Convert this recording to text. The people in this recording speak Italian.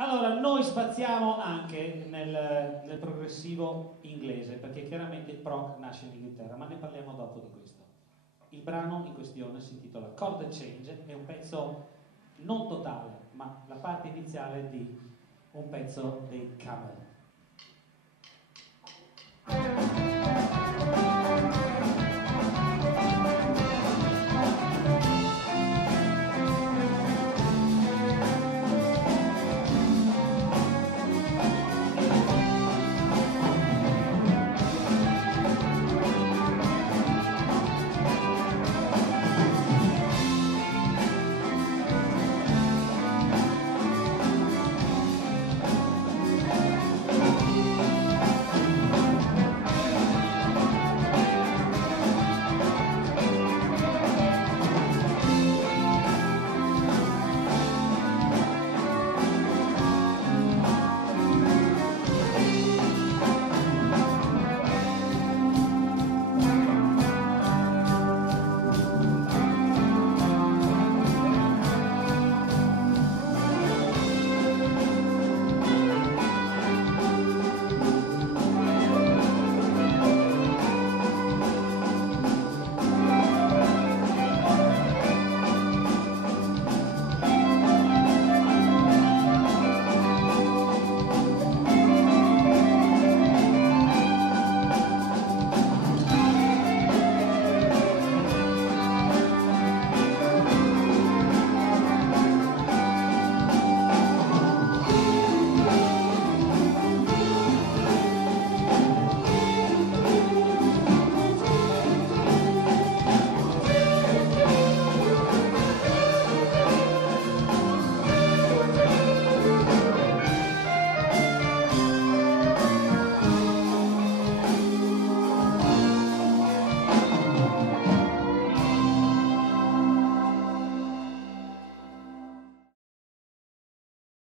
Allora, noi spaziamo anche nel progressivo inglese, perché chiaramente il prog nasce in Inghilterra, ma ne parliamo dopo di questo. Il brano in questione si intitola Chord Change, è un pezzo non totale, ma la parte iniziale di un pezzo dei Camel.